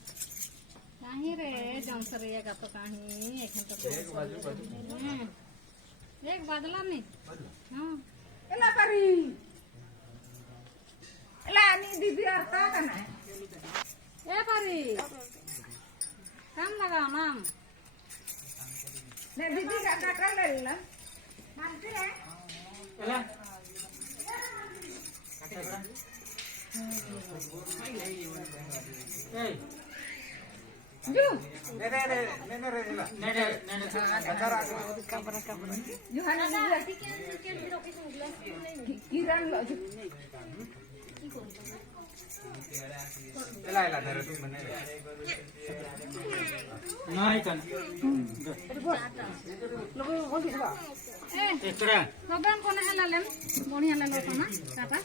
कहीं रे जंसरिया का तो कहीं एक बदला नहीं हाँ एला करी एला नी दीदी आता कना ए परी काम लगाओ नाम ने दीदी का कर ले ला मानते है एला ए जो ने जोहाना दीदी किरण लो जो एला एला धर तू मने नाही कन लोगो बोली बा ए एकरा प्रोग्राम कोने हला लेम बढ़िया ले लो ना काटा